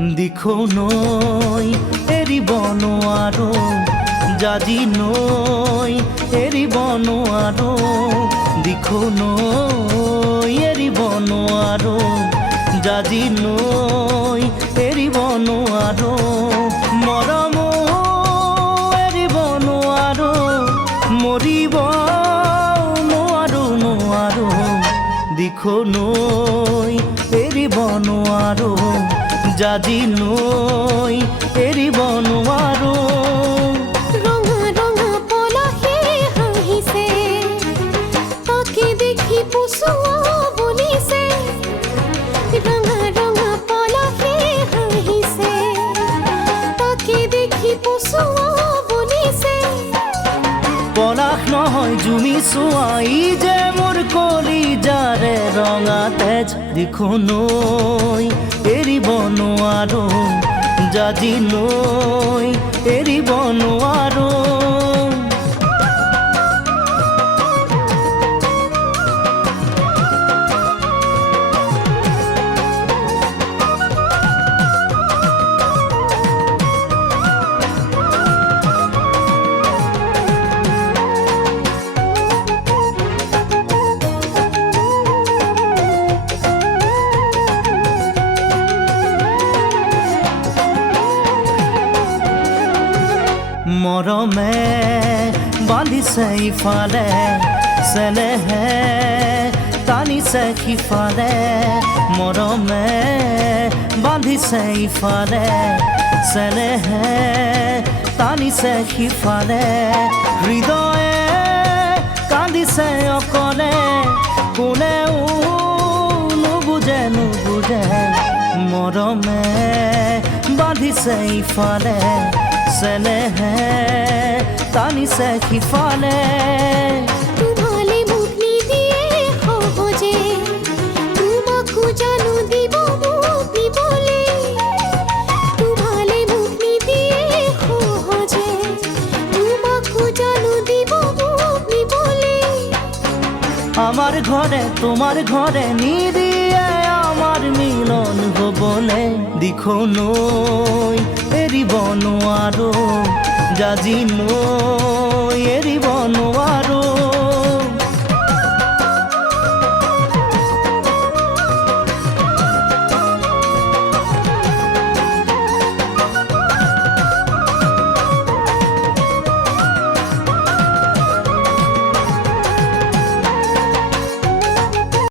দিখো নৈ এৰিব নোৱাৰো জাজি নৈ এৰিব নোৱাৰো দিখো নৈ এৰিব নোৱাৰো জাজি নৈ এৰিব নোৱাৰো মৰম এৰিব নোৱাৰো মৰিব নোৱাৰো নোৱাৰো দিখো নৈ এৰিব নোৱাৰো জাজি নৈ এৰিব নোৱাৰো ৰঙা ৰঙা পলাশে হাঁহিছে তাকে দেখি পচুৱা বলিছে ৰঙা ৰঙা পলাশে হাঁহিছে তাকে দেখি পচুৱা বলিছে পলাশ নহয় জুমি চোৱাই যে মোৰ কলিজাৰে ৰঙা তেজ দিখো নৈ এৰিব নোৱাৰো জাজি নৈ এৰিব নোৱাৰো মৰমে বান্ধিছে ইফালে চেনেহে টানিছে সিফালে মৰমে বান্ধিছে ইফালে চেনেহে টানিছে সিফালে হৃদয়ে কান্দিছে অকলে কোনেও নুবুজে নুবুজে মৰমে বান্ধিছে ইফালে চেনেহে টানিছে সিফালে তোমালে মুখ নিদিয়ে সহজে তোমাকো জানো দিব মোক দিবলে তোমালে মুখ নিদিয়ে সহজে তোমাকো জানো দিব মোক দিবলে আমার ঘরে তোমার ঘরে নিদিয়ে আমার মিলন হবলে দিখো নৈ এৰিব নোৱাৰো জাজি নৈ